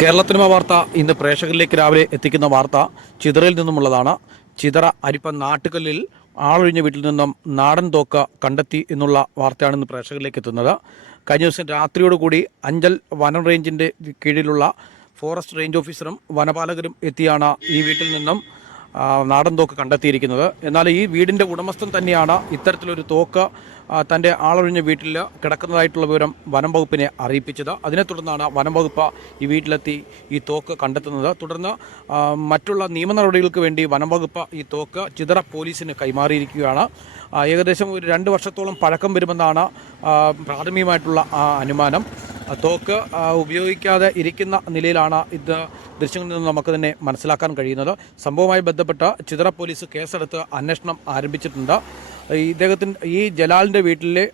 കേരളത്തിനുമ വാർത്ത ഇന്ന് പ്രേക്ഷകരിലേക്ക് രാവിലെ എത്തിക്കുന്ന വാർത്ത ചിതറയിൽ നിന്നുമുള്ളതാണ്. ചിതറ അരിപ്പ നാട്ടുകല്ലിൽ ആളൊഴിഞ്ഞ വീട്ടിൽ നിന്നും നാടൻ തോക്ക കണ്ടെത്തി എന്നുള്ള വാർത്തയാണ് ഇന്ന് പ്രേക്ഷകരിലേക്ക് എത്തുന്നത്. കഴിഞ്ഞ ദിവസം രാത്രിയോടുകൂടി അഞ്ചൽ വനം റേഞ്ചിന്റെ കീഴിലുള്ള ഫോറസ്റ്റ് റേഞ്ച് ഓഫീസറും വനപാലകരും എത്തിയാണ് ഈ വീട്ടിൽ നിന്നും നാടൻ തോക്ക് കണ്ടെത്തിയിരിക്കുന്നത്. എന്നാൽ ഈ വീടിന്റെ ഉടമസ്ഥൻ തന്നെയാണ് ഇത്തരത്തിലൊരു തോക്ക് തന്റെ ആളൊഴിഞ്ഞ വീട്ടിൽ കിടക്കുന്നതായിട്ടുള്ള വിവരം വനം വകുപ്പിനെ അറിയിപ്പിച്ചത്. അതിനെ തുടർന്നാണ് വനം വകുപ്പ് ഈ വീട്ടിലെത്തി ഈ തോക്ക് കണ്ടെത്തുന്നത്. തുടർന്ന് മറ്റുള്ള നിയമ നടപടികൾക്ക് വേണ്ടി വനം വകുപ്പ് ഈ തോക്ക് ചിതറ പോലീസിന് കൈമാറിയിരിക്കുകയാണ്. ഏകദേശം ഒരു രണ്ട് വർഷത്തോളം പഴക്കം വരുമെന്നാണ് പ്രാഥമികമായിട്ടുള്ള അനുമാനം. തോക്ക് ഉപയോഗിക്കാതെ ഇരിക്കുന്ന നിലയിലാണ് ഇത് ദൃശ്യങ്ങളിൽ നിന്ന് നമുക്ക് തന്നെ മനസ്സിലാക്കാൻ കഴിയുന്നത്. സംഭവവുമായി ബന്ധപ്പെട്ട് ചിതറ പോലീസ് കേസെടുത്ത് അന്വേഷണം ആരംഭിച്ചിട്ടുണ്ട്. ഇദ്ദേഹത്തിന്റെ ഈ ജലാലിന്റെ വീട്ടിലെ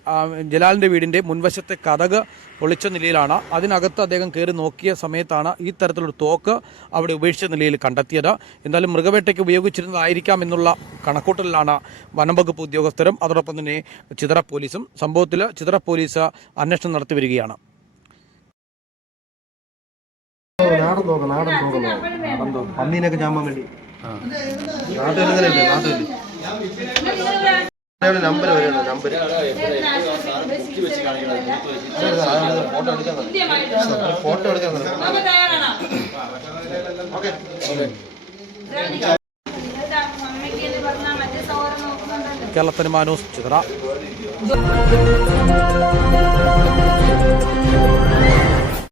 ജലാലിന്റെ വീടിന്റെ മുൻവശത്തെ കഥക് പൊളിച്ച നിലയിലാണ്. അതിനകത്ത് അദ്ദേഹം കയറി നോക്കിയ സമയത്താണ് ഈ തരത്തിലൊരു തോക്ക് അവിടെ ഉപേക്ഷിച്ച നിലയിൽ കണ്ടെത്തിയത്. എന്തായാലും മൃഗവേട്ടയ്ക്ക് ഉപയോഗിച്ചിരുന്നതായിരിക്കാം എന്നുള്ള കണക്കൂട്ടലിലാണ് വനംവകുപ്പ് ഉദ്യോഗസ്ഥരും അതോടൊപ്പം തന്നെ ചിതറ പോലീസും സംഭവത്തിൽ ചിതറ പോലീസ് അന്വേഷണം നടത്തി വരികയാണ്. വേണ്ടി. Number number. ഫോട്ടോ എടുക്കാൻ കേരളത്തിന് മാനൂസ് ചിതറ ും